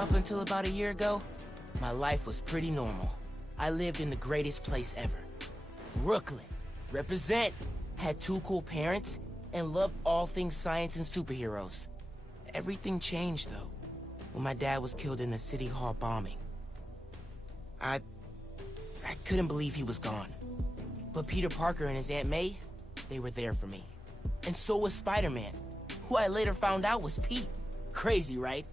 Up until about a year ago, my life was pretty normal. I lived in the greatest place ever. Brooklyn. Represent. Had 2 cool parents, and loved all things science and superheroes. Everything changed, though, when my dad was killed in the City Hall bombing. I couldn't believe he was gone. But Peter Parker and his Aunt May, they were there for me. And so was Spider-Man, who I later found out was Pete. Crazy, right?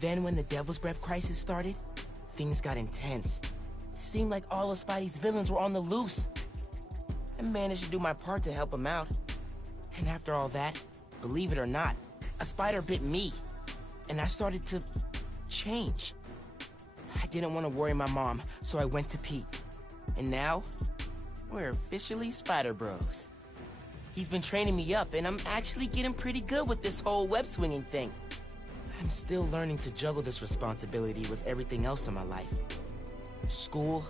Then when the Devil's Breath crisis started, things got intense. It seemed like all of Spidey's villains were on the loose. I managed to do my part to help him out. And after all that, believe it or not, a spider bit me. And I started to change. I didn't want to worry my mom, so I went to Pete. And now, we're officially Spider Bros. He's been training me up, and I'm actually getting pretty good with this whole web-swinging thing. I'm still learning to juggle this responsibility with everything else in my life. School,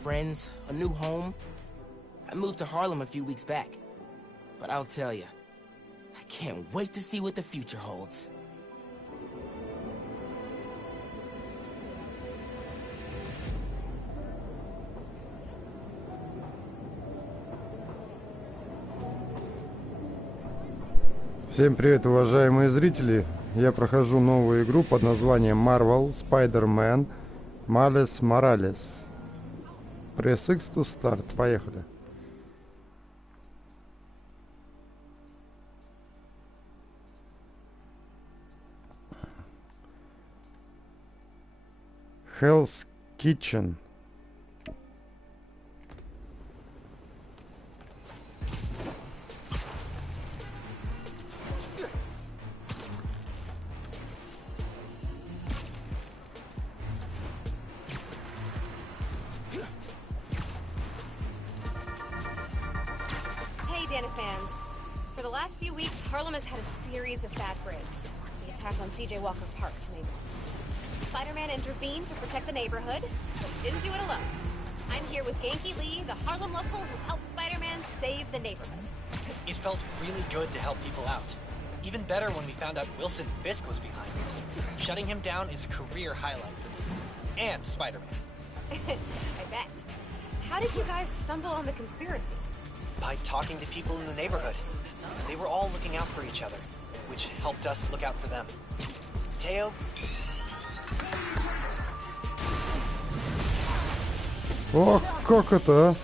friends, a new home. I moved to Harlem a few weeks back. But I'll tell you, I can't wait to see what the future holds. Всем привет, уважаемые зрители! Я прохожу новую игру под названием Marvel Майлз Моралес. Press X to start. Поехали. Hell's Kitchen. Fans. For the last few weeks, Harlem has had a series of bad breaks. The attack on C.J. Walker Park, to name one. Spider-Man intervened to protect the neighborhood, but he didn't do it alone. I'm here with Genki Lee, the Harlem local who helped Spider-Man save the neighborhood. It felt really good to help people out. Even better when we found out Wilson Fisk was behind it. Shutting him down is a career highlight for me. And Spider-Man. I bet. How did you guys stumble on the conspiracy? By talking to people in the neighborhood. They were all looking out for each other, which helped us look out for them. Teo? О, как это, а?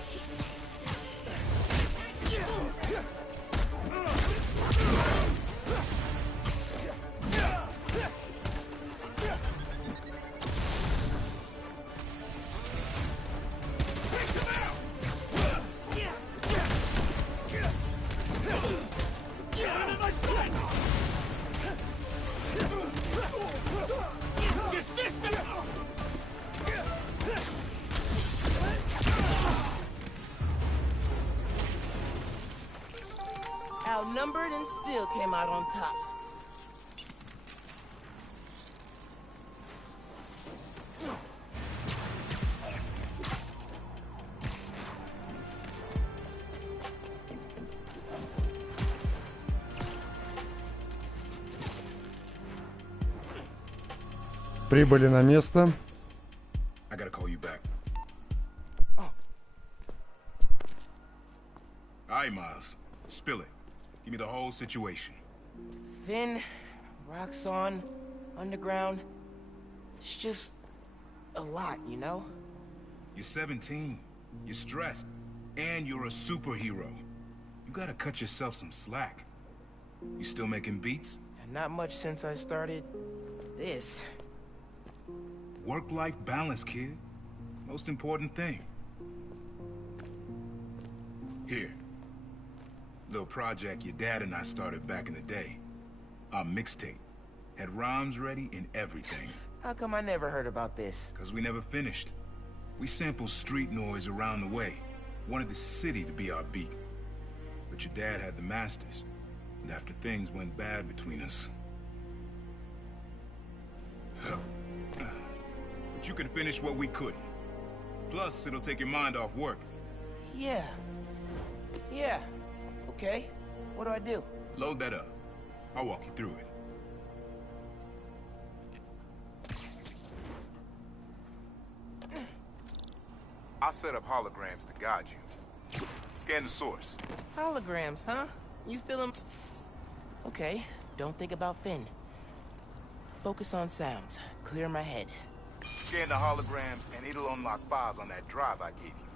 Outnumbered and still came out on top. Прибыли на место. I gotta call you back. Oh. Alright, Miles. Spill it. Give me the whole situation. Then, Roxxon, underground. It's just a lot, you know? You're 17. You're stressed. And you're a superhero. You gotta cut yourself some slack. You still making beats? Not much since I started this. Work-life balance, kid. Most important thing. Here. Little project your dad and I started back in the day. Our mixtape. Had rhymes ready and everything. How come I never heard about this? Because we never finished. We sampled street noise around the way. Wanted the city to be our beat. But your dad had the masters. And after things went bad between us... But you can finish what we couldn't. Plus, it'll take your mind off work. Yeah. Yeah. Okay. What do I do? Load that up. I'll walk you through it. I'll set up holograms to guide you. Scan the source. Holograms, huh? You still in... Okay, don't think about Finn. Focus on sounds. Clear my head. Scan the holograms, and it'll unlock files on that drive I gave you.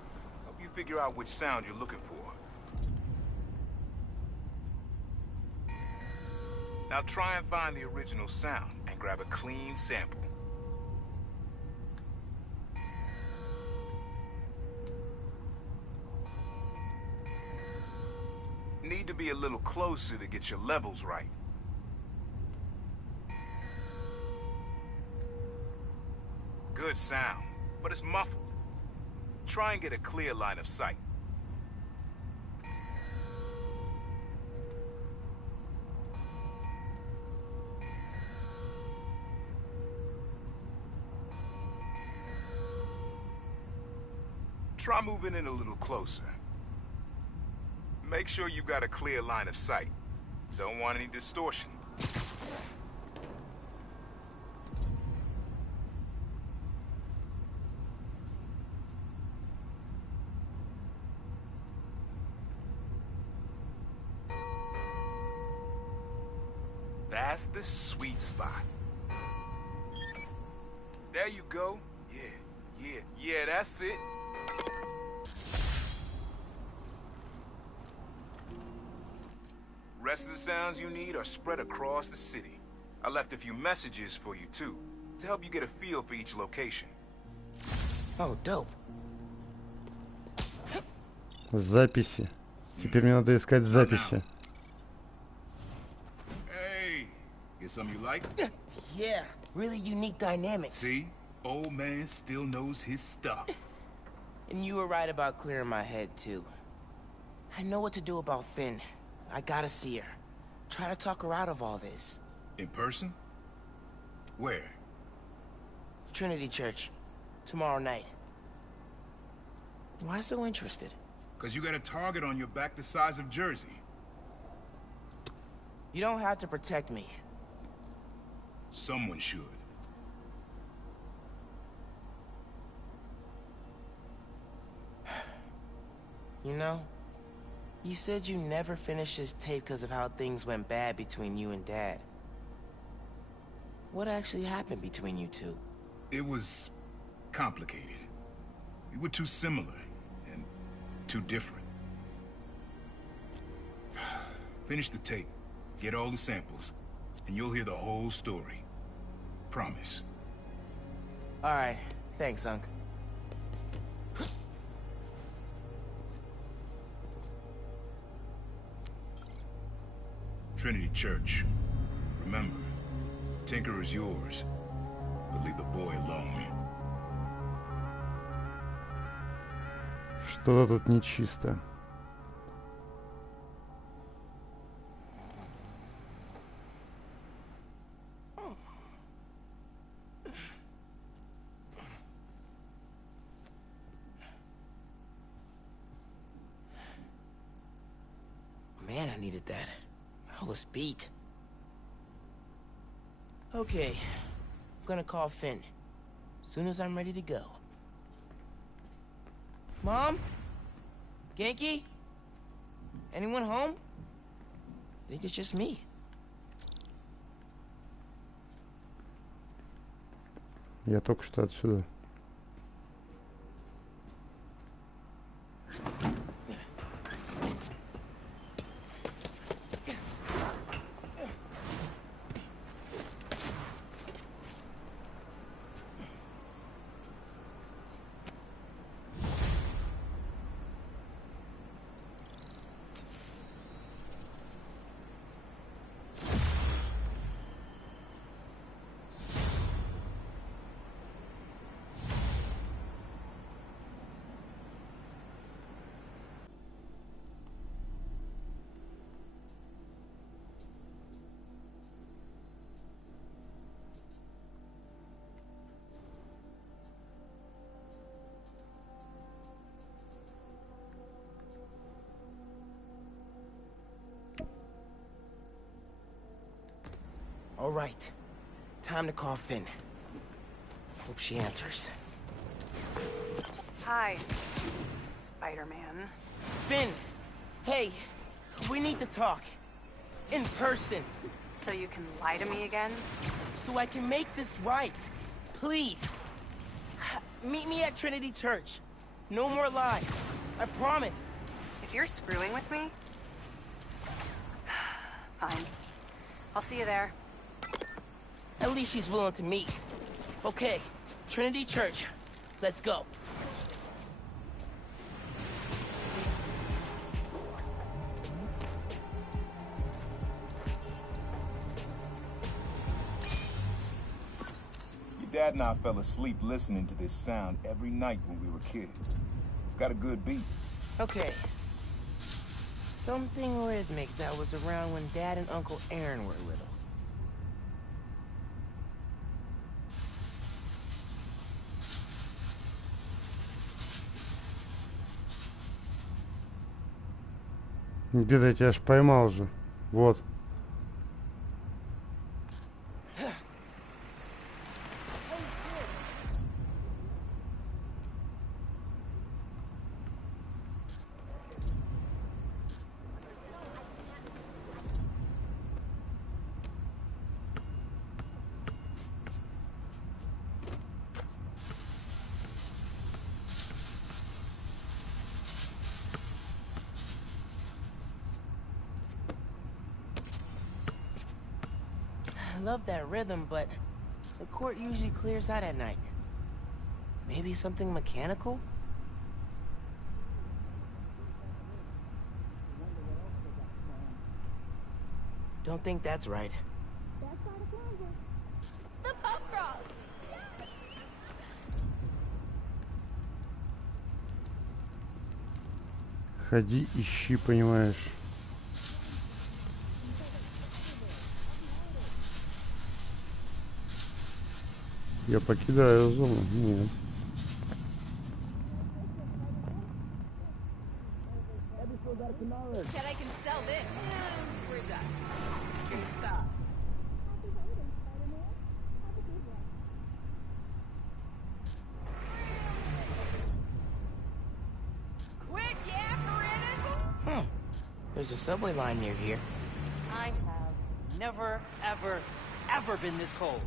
Help you figure out which sound you're looking for. Now try and find the original sound, and grab a clean sample. Need to be a little closer to get your levels right. Good sound, but it's muffled. Try and get a clear line of sight. Try moving in a little closer. Make sure you got a clear line of sight. Don't want any distortion. That's the sweet spot. There you go. Yeah, that's it. Rest of the sounds you need are spread across the city. I left a few messages for you too, to help you get a feel for each location. Oh, dope. Записи. Теперь мне надо искать записи. Hey, get something you like? Yeah, really unique dynamics. See? Old man still knows his stuff. And you were right about clearing my head, too. I know what to do about Finn. I gotta see her. Try to talk her out of all this. In person? Where? Trinity Church. Tomorrow night. Why so interested? Because you got a target on your back the size of Jersey. You don't have to protect me. Someone should. You know, you said you never finished this tape because of how things went bad between you and Dad. What actually happened between you two? It was complicated. We were too similar and too different. Finish the tape, get all the samples, and you'll hear the whole story. Promise. All right, thanks, Unc. Trinity Church. Remember, Tinker is yours, but leave the boy alone. Что-то тут нечисто. Man, I needed that. I was beat. Okay, I'm gonna call Finn. Soon as I'm ready to go. Mom? Genki? Anyone home? Think it's just me. Я только что отсюда. All right, time to call Finn. Hope she answers. Hi, Spider-Man. Finn, hey, we need to talk. In person. So you can lie to me again? So I can make this right. Please. Meet me at Trinity Church. No more lies. I promise. If you're screwing with me... Fine. I'll see you there. At least she's willing to meet. Okay, Trinity Church. Let's go. Dad and I fell asleep listening to this sound every night when we were kids. It's got a good beat. Okay. Something rhythmic that was around when Dad and Uncle Aaron were little. Где-то я тебя ж поймал же. Вот. I love that rhythm, but the court usually clears out at night. Maybe something mechanical? Don't think that's right. The pop frog! Ходи, ищи, понимаешь. Я покидаю зону. Нет. Said I can sell this. We're done. Good talk. Quick, yeah, Corinne! Huh. There's a subway line near here. I have never, ever, ever been this cold.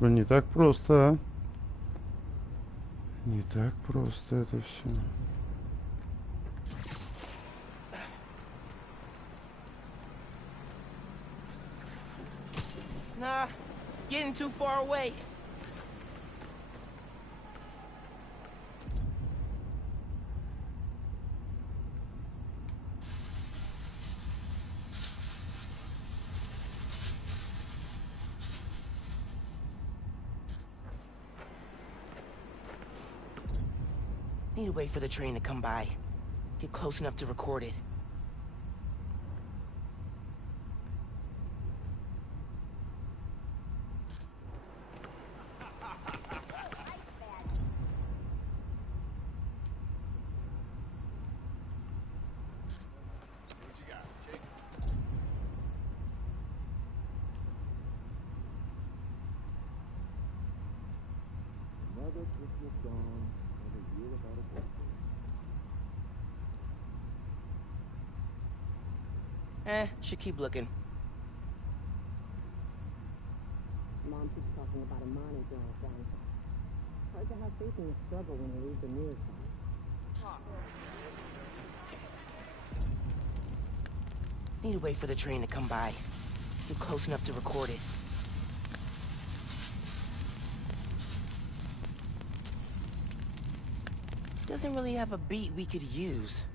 Ну не так просто, а? Не так просто это все. Nah, getting too far away. Need to wait for the train to come by. Get close enough to record it. Should keep looking. Mom keeps talking about a money grant down. Hard to have faith in the struggle when you read the news. Need to wait for the train to come by. Get close enough to record it. Doesn't really have a beat we could use.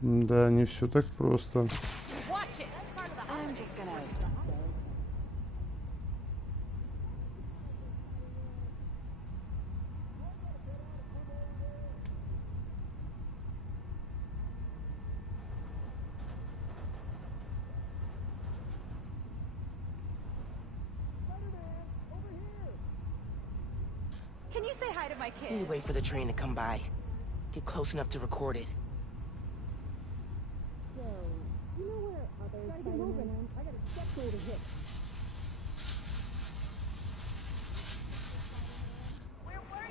Да, не все так просто. I'm just gonna... Can you say hi to my kid? Need to wait for the train to come by. Get close enough to record it. So, you know where other Spider-Man... I got a step tool to hit. Where were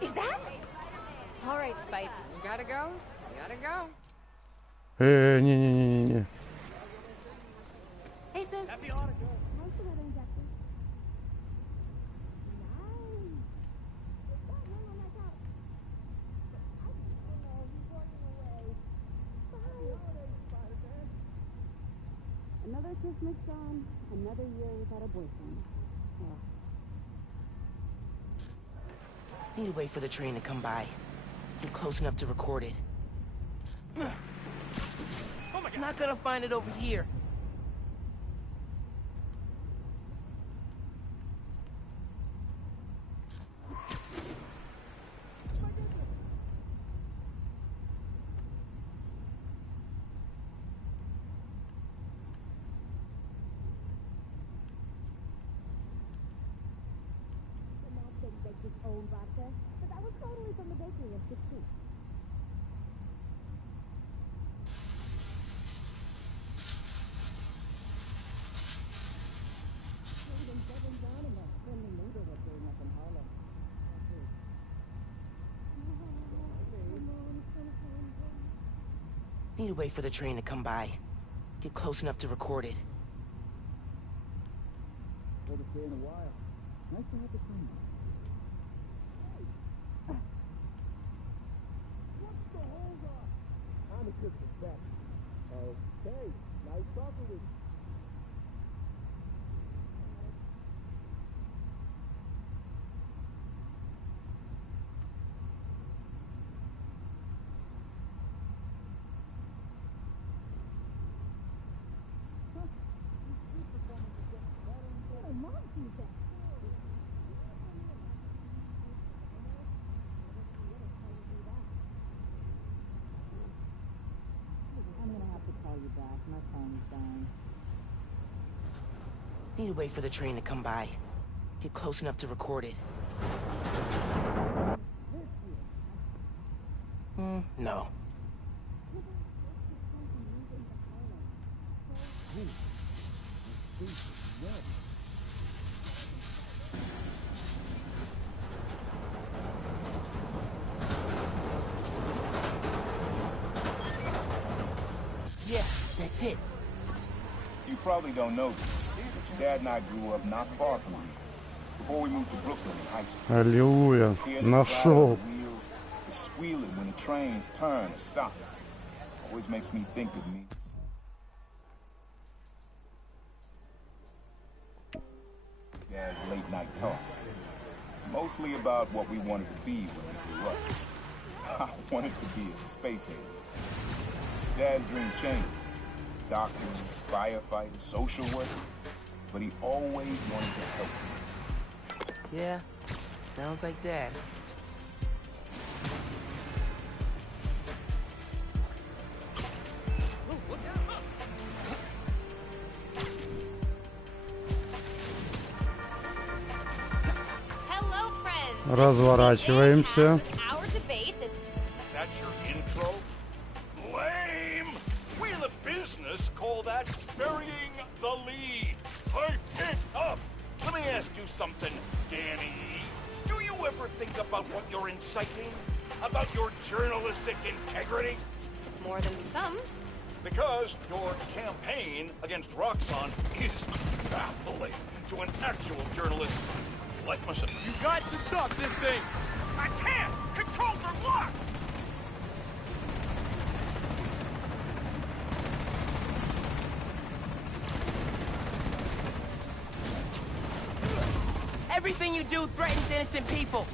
you? Is that? All right, Spike. You gotta go. You gotta go. Не-не-не-не-не. Hey, sis. Another Christmas gone, another year without a boyfriend. Oh. Need to wait for the train to come by. Get close enough to record it. Oh my God. Not gonna find it over here. His own vodka, but that was totally from the bakery of 16. Need to wait for the train to come by. Get close enough to record it. Haven't seen in a while. Nice to have the train. What's the hold up? I'm a just a vet. Okay, nice talking with you. I'm gonna have to call you back. My phone is dying. Need to wait for the train to come by. Get close enough to record it. No. Yeah, that's it. You probably don't know this, but your dad and I grew up not far from here. Before we moved to Brooklyn in high school. Аллилуйя. Нашел. Wheels, the squealing when the trains turn or stop. Always makes me think of me. Dad's late night talks. Mostly about what we wanted to be when we grew up. I wanted to be a space alien. Dad's dream changed. Doctor, firefighter, social worker. But he always wanted to help me. Yeah, sounds like Dad. Hello, friends. Разворачиваемся. Our debate. That's your intro? Lame! We in the business call that burying the lead. Hype it up! Let me ask you something, Danny. Do you ever think about what you're inciting? About your journalistic integrity? More than some. Because your campaign against Roxxon is baffling to an actual journalist like myself. You got to stop this thing! I can't! Controls are locked! Everything you do threatens innocent people.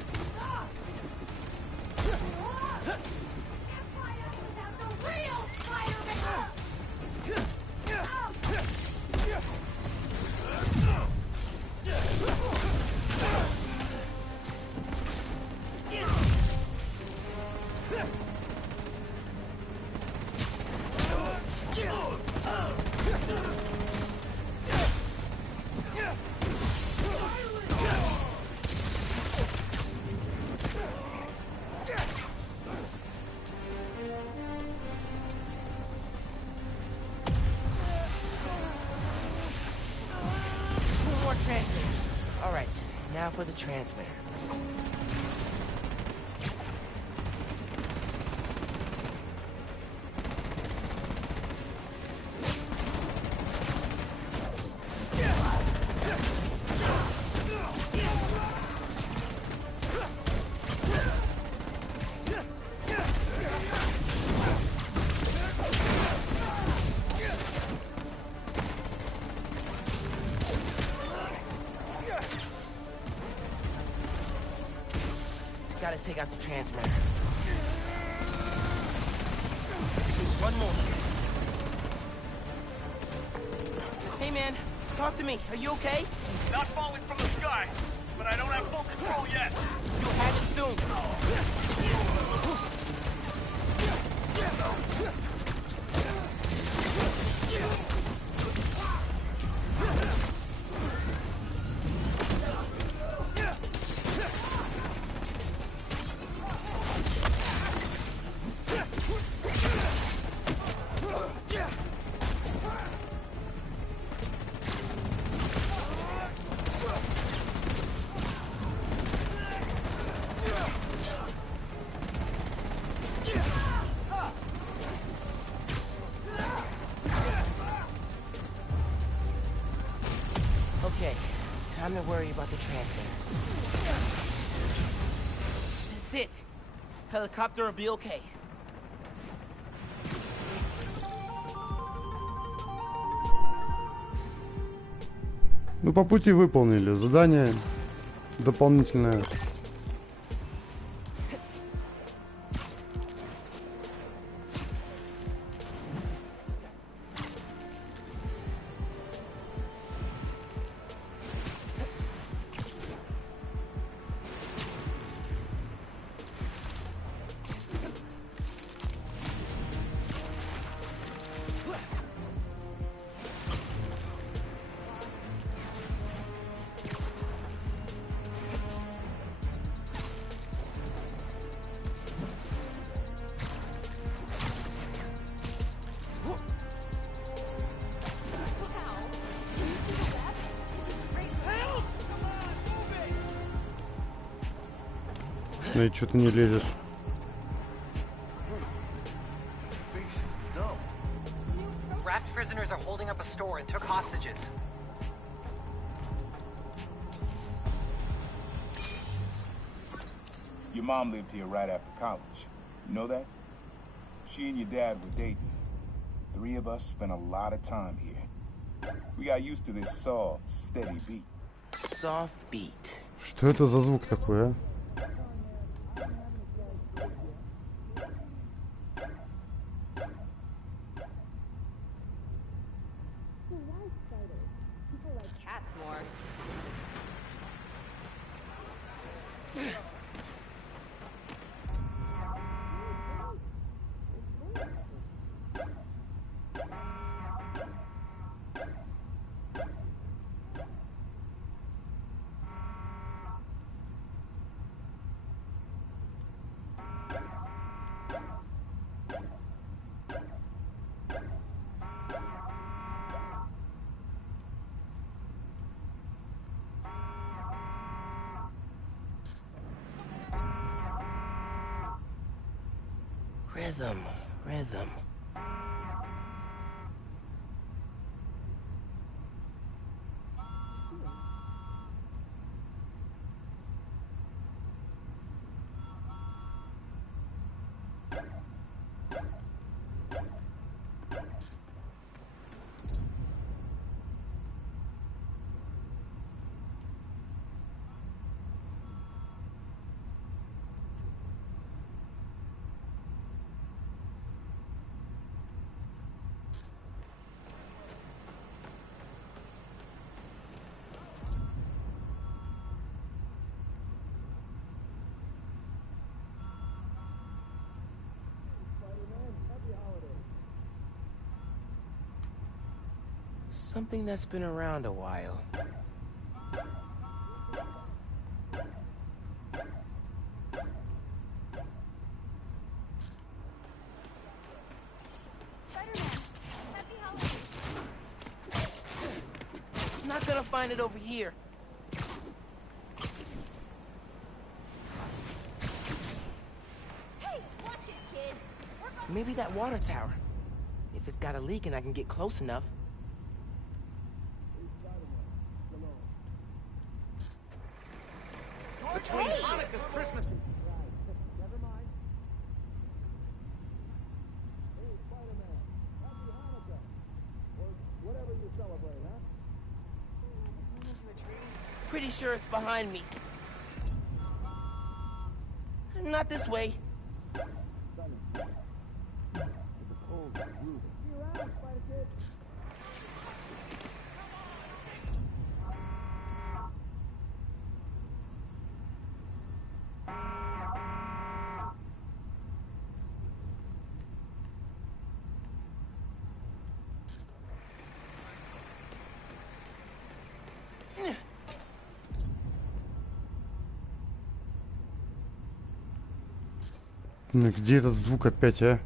more transmitters. All right, now for the transmitter. Gotta take out the transmitter. One more. Hey man, talk to me. Are you okay? Not falling from the sky, but I don't have full control yet. You'll have it soon. Okay, time to worry about the transmitter. That's it. Helicopter will be okay. Ну, по пути выполнили задание дополнительное. Ну и что ты не лезешь? Raft prisoners are holding up a store and took hostages. Your mom lived here right after college. You know that? She and your dad were dating. 3 of us spent a lot of time here. We got used to this soft, steady beat. Soft beat. Что это за звук такой, а? Cats more. Rhythm, rhythm. Something that's been around a while. Not gonna find find it over here. Hey, watch it, kid. Maybe that water tower. If it's got a leak and I can get close enough. Between Hanukkah, Christmas, and... Never mind. Hey, Spider-Man. Happy Hanukkah. Or whatever you celebrate, huh? Pretty sure it's behind me. Not this way. Ну где этот звук опять, а?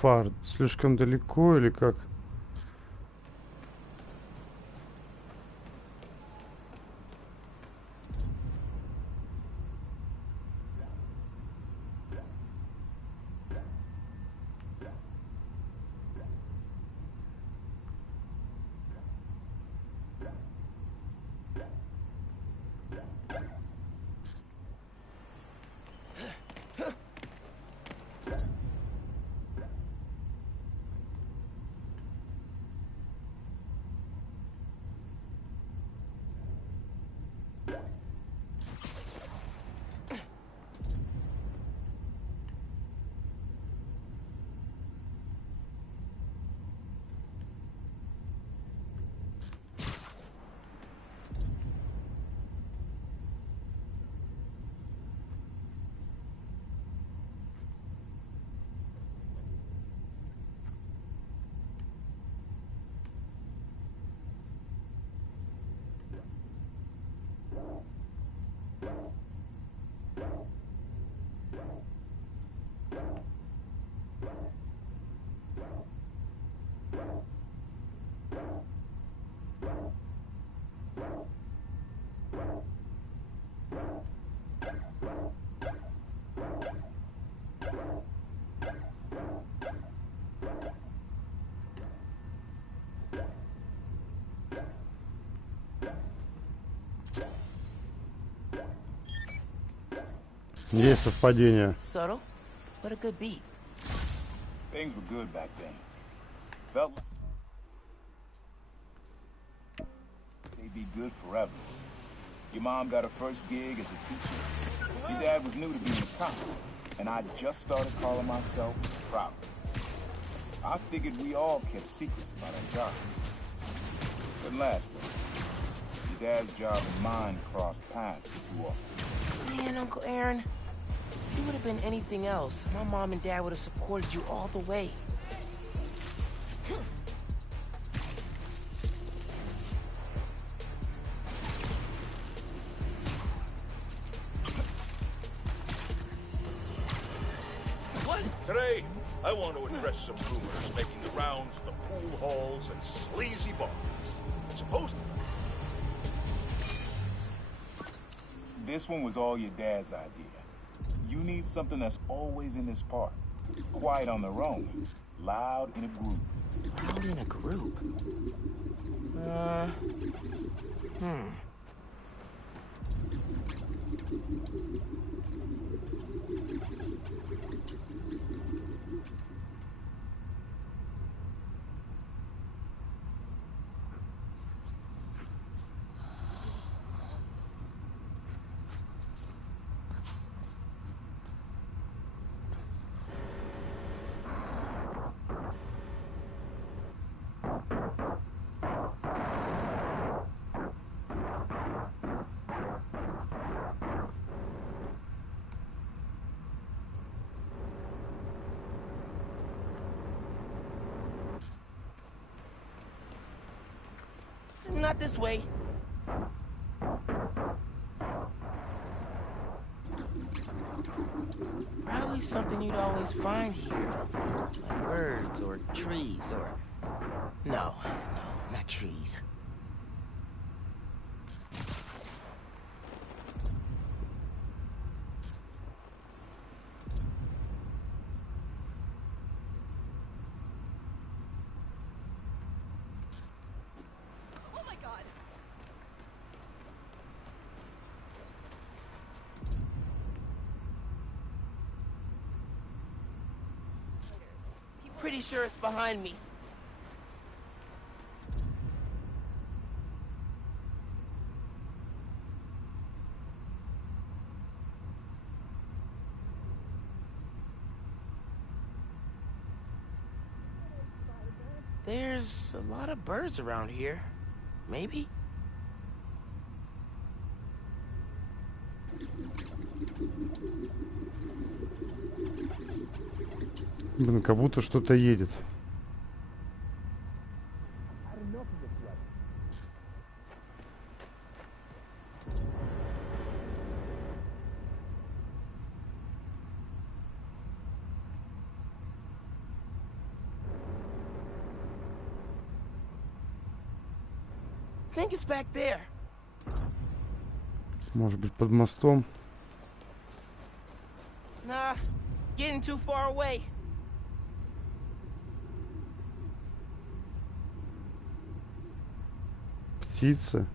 Фар слишком далеко или как? Есть совпадение. Subtle, but a good beat. Things were good back then. Felt like they'd be good forever. Your mom got her first gig as a teacher. Your dad was new to being a cop, and I just started calling myself proud. I figured we all kept secrets about our jobs. Couldn't last though. Your dad's job and mine crossed paths too often. Man, Uncle Aaron, if you would have been anything else, my mom and dad would have supported you all the way. What? Today, I want to address some rumors making the rounds of the pool halls and sleazy bars. Supposedly. This one was all your dad's idea. You need something that's always in this park. Quiet on their own. Loud in a group. Loud in a group? Not this way. Probably something you'd always find here. Like birds or trees or... No, not trees. Oh my god! Pretty sure it's behind me. There's a lot of birds around here. Maybe? Блин, как будто что-то едет. I think it's back there. Может быть, под мостом. Nah, getting too far away. Птица.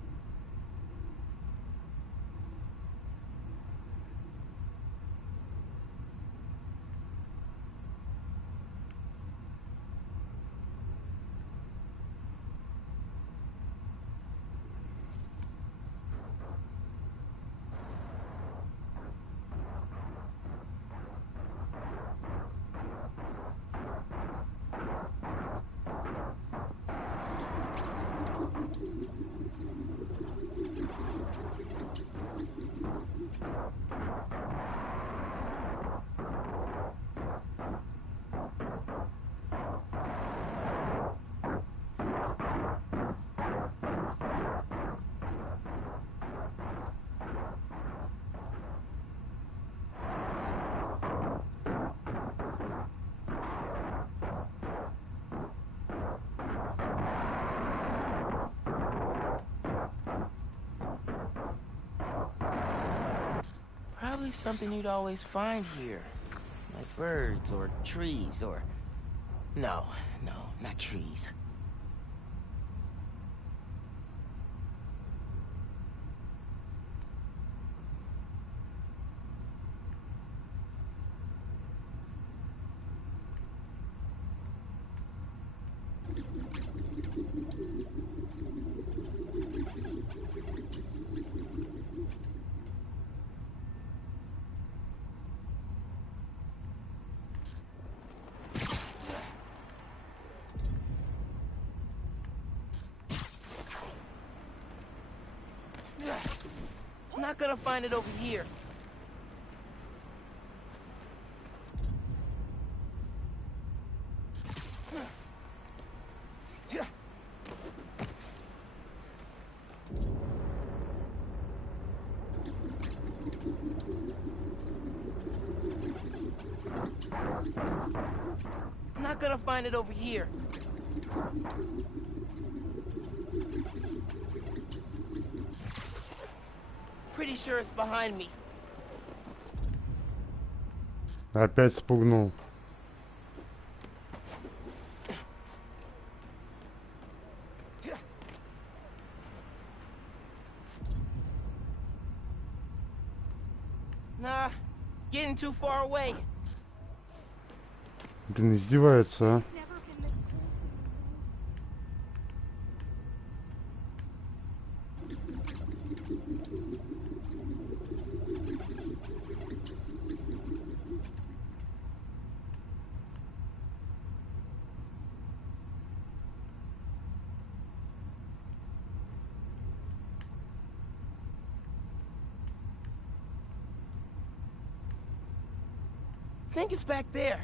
Probably something you'd always find here. Like birds or trees or... No, not trees. I'm not gonna find it over here. I'm not gonna find it over here. Pretty sure it's behind me. Опять спугнул. Nah, getting too far away. Блин, издеваются, а? I think it's back there.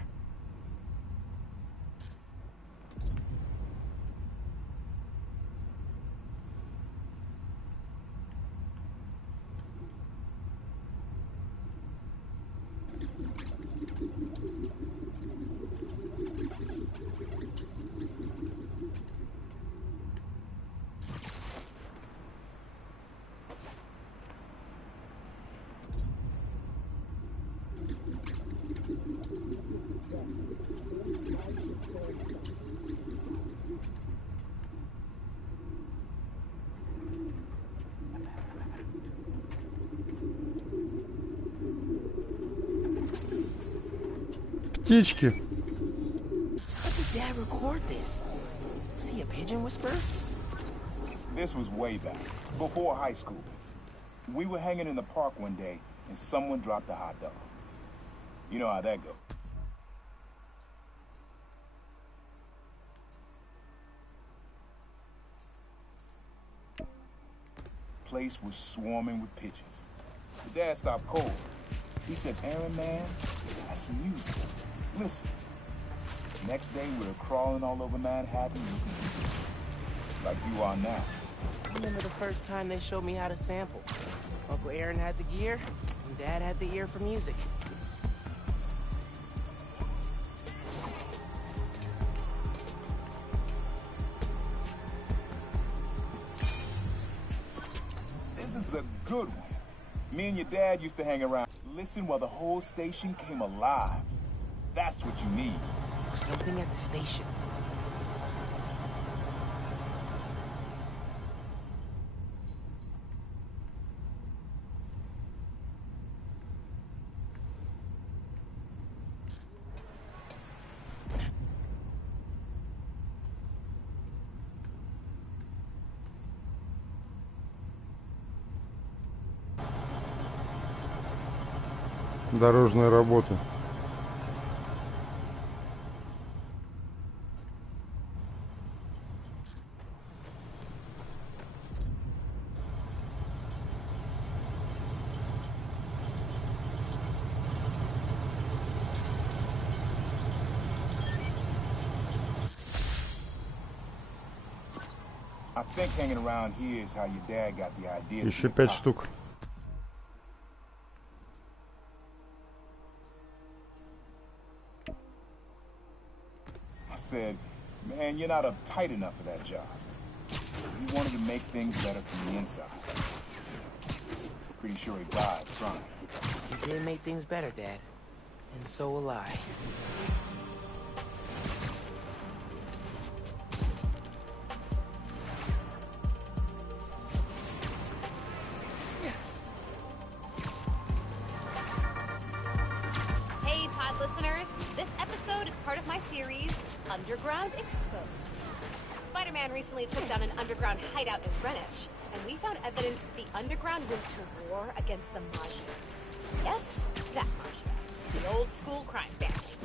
птички. How did Dad record this? Was he a pigeon whisperer? This was way back, before high school. We were hanging in the park one day, and someone dropped a hot dog. You know how that goes. Place was swarming with pigeons. The dad stopped cold. He said, "Aaron, man, that's music. Listen." Next day, we were crawling all over Manhattan looking for this, like you are now. I remember the first time they showed me how to sample. Uncle Aaron had the gear, and Dad had the ear for music. This is a good one. Me and your dad used to hang around. Listen while the whole station came alive. That's what you need. Something at the station. Дорожные работы. I think hanging around here is how your dad got the idea. Еще 5 штук. I said, "Man, you're not uptight enough for that job." He wanted to make things better from the inside. Pretty sure he died trying. You did make things better, Dad. And so will I. Hey, pod listeners. This episode is part of my series, Underground Exposed. Spider-Man recently took down an underground hideout in Greenwich, and we found evidence that the underground went to war against the Mafia. Yes, that Mafia. The old-school crime family.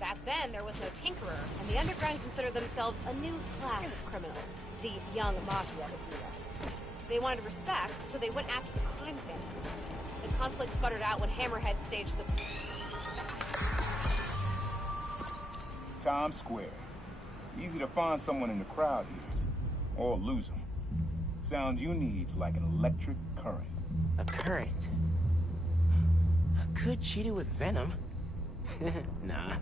Back then, there was no tinkerer, and the underground considered themselves a new class of criminal, the young Mafia, if you will. They wanted respect, so they went after the crime families. The conflict sputtered out when Hammerhead staged the... Times Square. Easy to find someone in the crowd here. Or lose them. Sound you need's like an electric current. A current? I could cheat it with venom. Nah.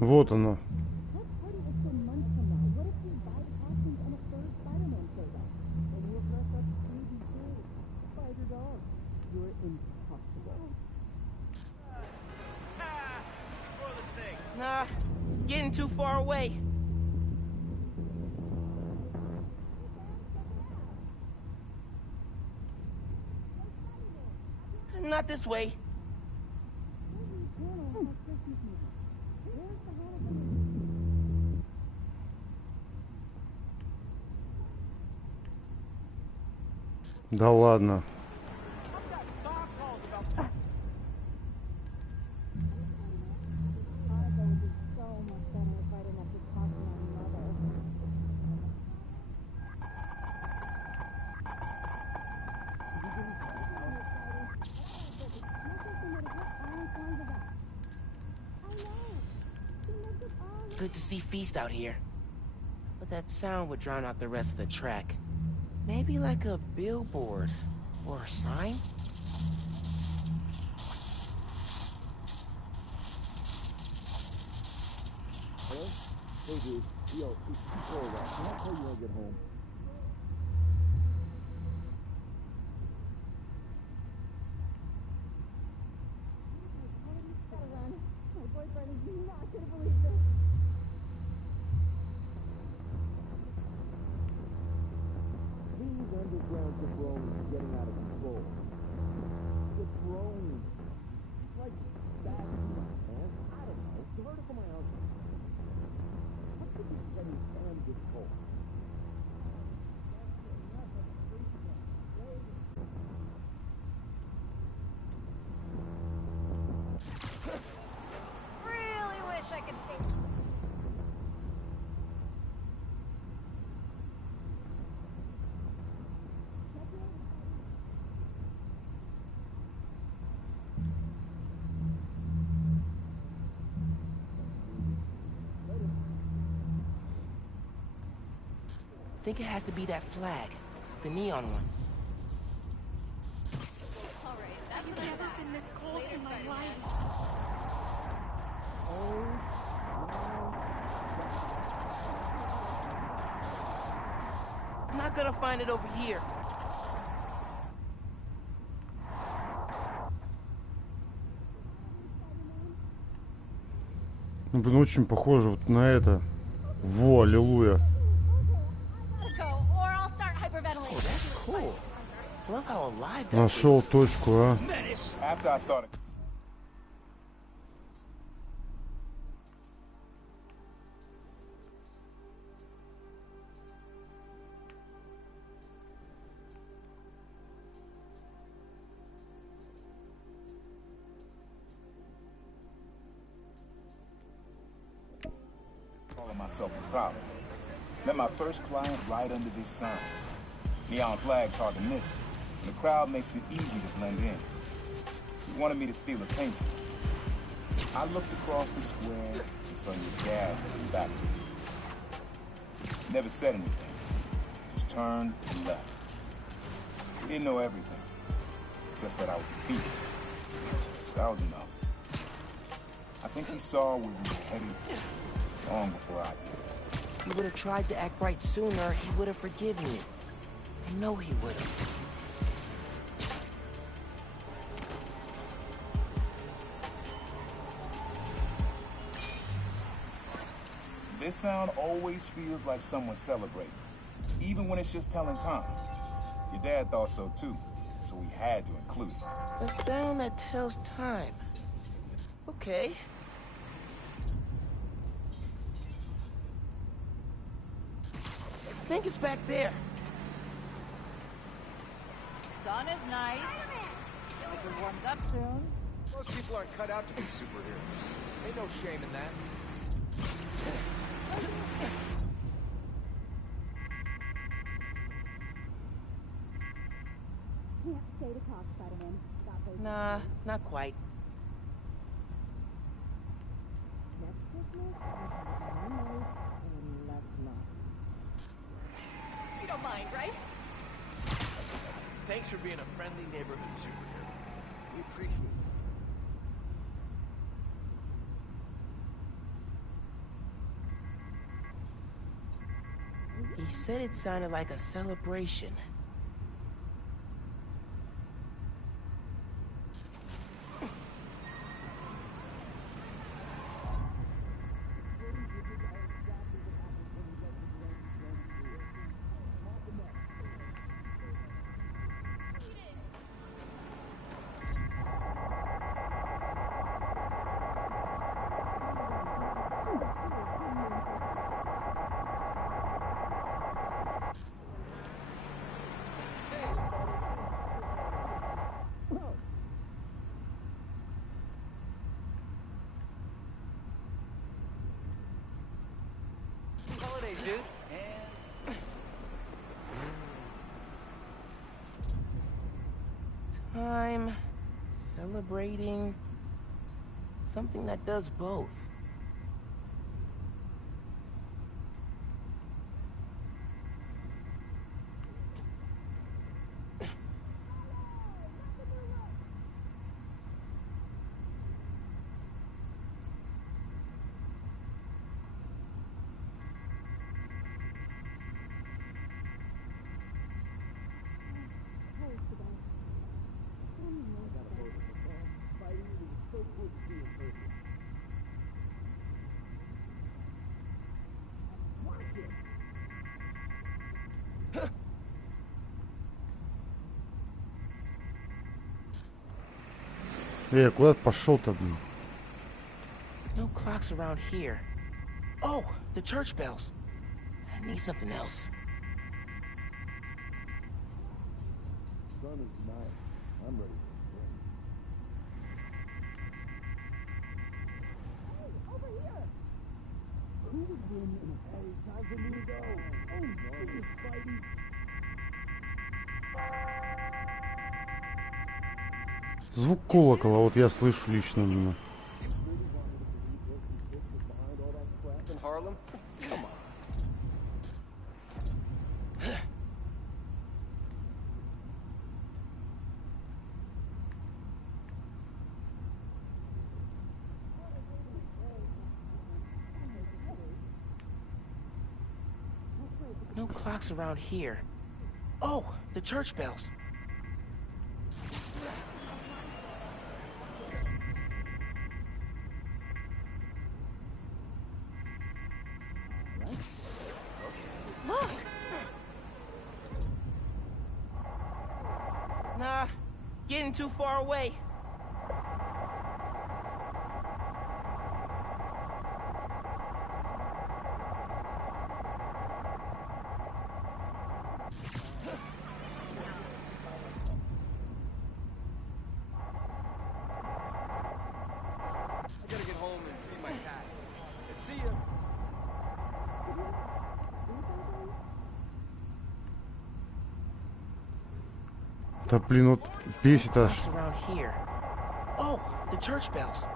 Вот оно. Nah, getting too far away. Not this way. Да ладно. Good to see Feast out here. But that sound would drown out the rest of the track. Maybe like a billboard or a sign? Hey dude, yo, it's too cold out. Can I call you when I get home? My boyfriend is not gonna believe this. These underground jabronis are getting out of control. Jabronis. It's like bad man. I don't know. You heard it from my uncle. What could you say stand this cold? Really wish I could think. I think it has to be that flag, the neon one. All right, that's what I Never thought. been this cold Later, in my Spider-Man. life. I'm not gonna find it over here. Ну, блин, очень похоже вот на это. Во, аллилуйя. Gotta go, or I'll start Oh, hyperventilating. that's cool. Love how alive that Нашел is. точку, а. After I started. Calling myself a problem. Met my first client right under this sign. Neon flag's hard to miss, and the crowd makes it easy to blend in. He wanted me to steal a painting. I looked across the square and saw your dad looking back to me. Never said anything, just turned and left. He didn't know everything, just that I was a thief. That was enough. I think he saw where we were headed long before I did. If he would have tried to act right sooner, he would have forgiven you. I know he would have. This sound always feels like someone celebrating, even when it's just telling time. Your dad thought so too, so we had to include it. A sound that tells time. Okay. I think it's back there. Sun is nice. Hope it warms up soon. Most people aren't cut out to be superheroes. Ain't no shame in that. Can't stay to talk, Spider-Man. Got those. Nah, not quite. Next Christmas, I have one night and less not. You don't mind, right? Thanks for being a friendly neighborhood superhero. We appreciate it. He said it sounded like a celebration. Holiday, dude. And Time, celebrating, something that does both. Куда ты пошел-то, блин? No clocks around here. Oh, the church bells. I need something else. Sun is nice. I'm ready for spring. Hey, over here! Who was winning? Hey, time for me to go. Oh, no, Spidey. Звук колокола, вот я слышу лично именно. No clocks around here. Oh, the church bells. Look! Nah, getting too far away. Да блин, вот бесит аж. Around here. Oh, the church bells.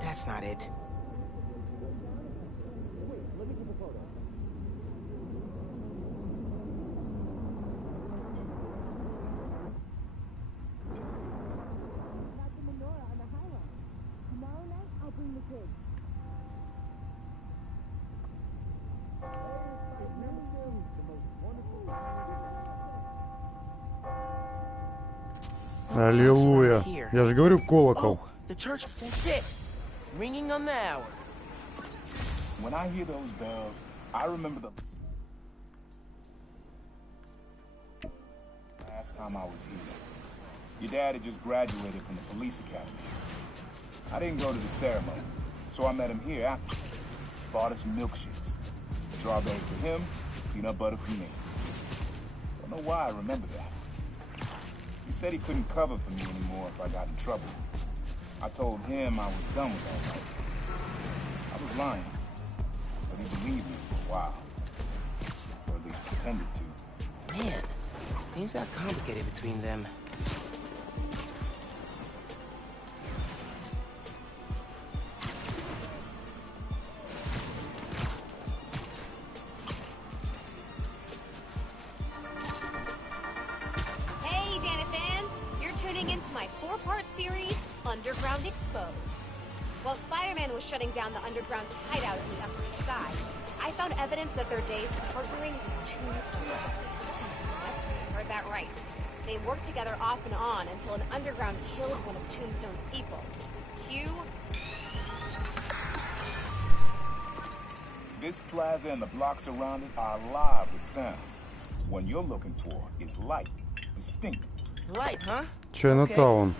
That's not it. Аллилуйя. Я же говорю, колокол. The church, that's it. Ringing on the hour. When I hear those bells, I remember the last time I was here. Your dad had just graduated from the police academy. I didn't go to the ceremony, so I met him here after. Bought us milkshakes. Strawberries for him, peanut butter for me. Don't know why I remember that. He said he couldn't cover for me anymore if I got in trouble. I told him I was done with that life. I was lying, but he believed me for a while. Or at least pretended to. Man, things got complicated between them. Underground Exposed. While Spider-Man was shutting down the Underground's hideout in the Upper East Side, I found evidence of their days partnering with Tombstone. Yep, you heard that right. They worked together off and on until an Underground killed one of Tombstone's people. Cue... This plaza and the blocks around it are alive with sound. What you're looking for is light, distinct. Light, huh? Chinatown.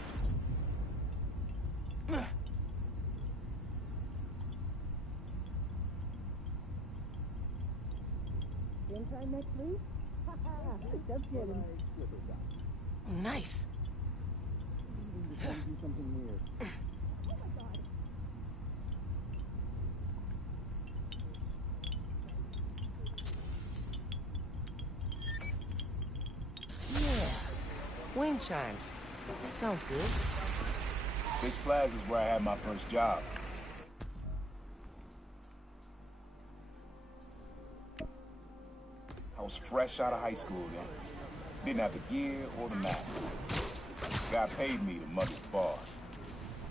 Sometime next week? Just kidding. Oh, nice. Do something weird. Oh my god. Yeah. Wind chimes. That sounds good. This plaza is where I had my first job. I was fresh out of high school then. Didn't have the gear or the mask. Guy paid me to muddy the boss.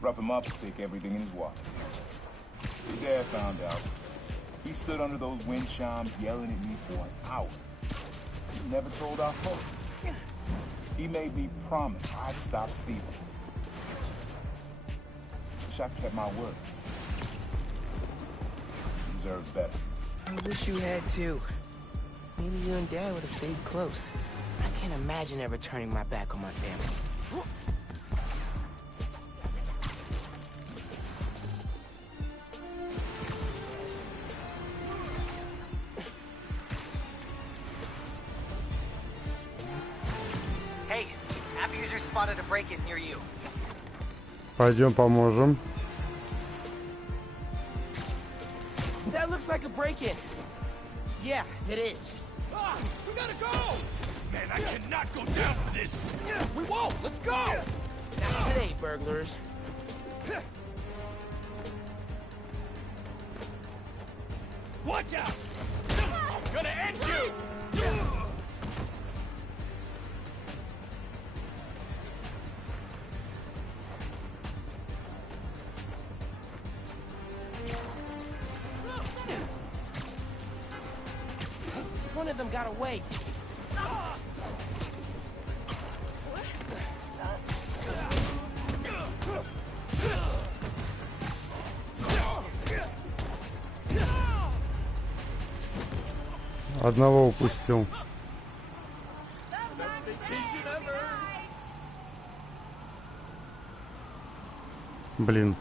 Rough him up and take everything in his wallet. Your dad found out. He stood under those wind chimes yelling at me for an hour. He never told our folks. He made me promise I'd stop stealing. Wish I kept my word. Deserve better. I wish you had too. Maybe you and Dad would have stayed close. I can't imagine ever turning my back on my family. Hey, app user spotted a break-in near you. Пойдем поможем. That looks like a break-in. Yeah, it is. Ah, we gotta go! Man, I cannot go down for this! We won't! Let's go! Not today, burglars. Watch out! Gonna end you! One of them got away. Одного упустил. Блин.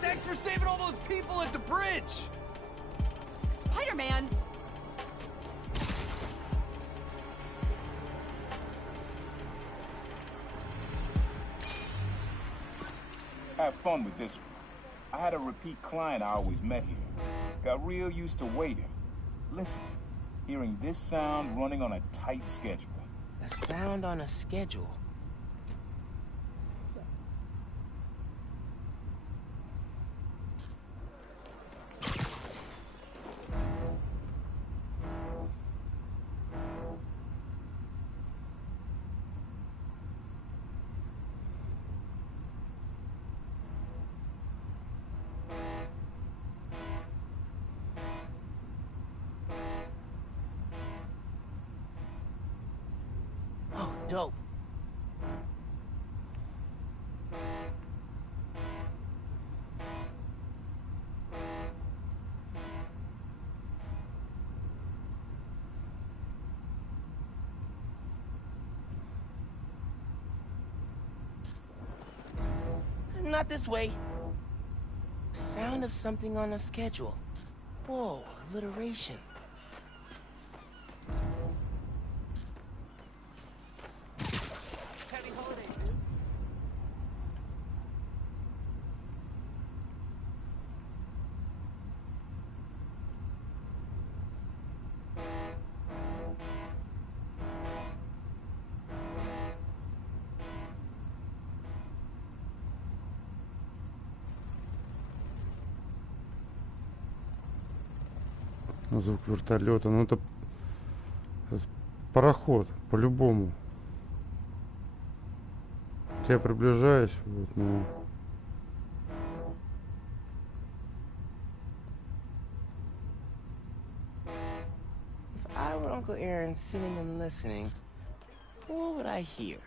Thanks for saving all those people at the bridge! Spider-Man! Have fun with this one. I had a repeat client I always met here. Got real used to waiting. Listen, hearing this sound running on a tight schedule. A sound on a schedule. Oh, dope. Not this way. Sound of something on a schedule. Whoa, alliteration. Happy holidays, dude. Звук вертолета. Ну это пароход, по-любому. Я приближаюсь. Вот, ну. If I were Uncle Aaron sitting and listening, what would I hear?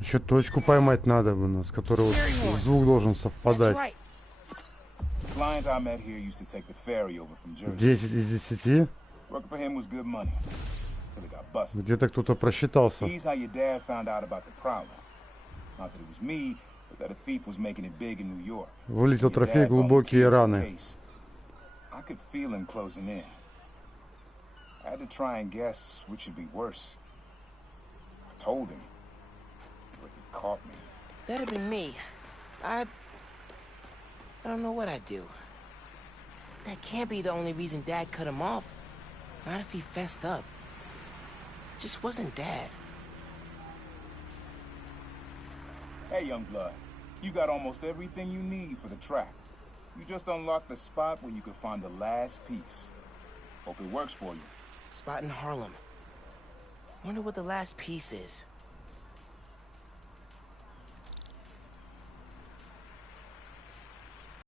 Еще точку поймать надо бы, с которой вот звук должен совпадать. 10 из 10. Где-то кто-то просчитался. Not that it was me, but that a thief was making it big in New York. Вылетел трофей глубокие раны. I could feel him closing in. I had to try and guess which would be worse. I told him, but he caught me. That'd be me. I don't know what I'd do. That can't be the only reason Dad cut him off. Not if he fessed up. Just wasn't Dad. Hey, young blood. You got almost everything you need for the track. You just unlocked the spot where you could find the last piece. Hope it works for you. Spot in Harlem. Wonder what the last piece is.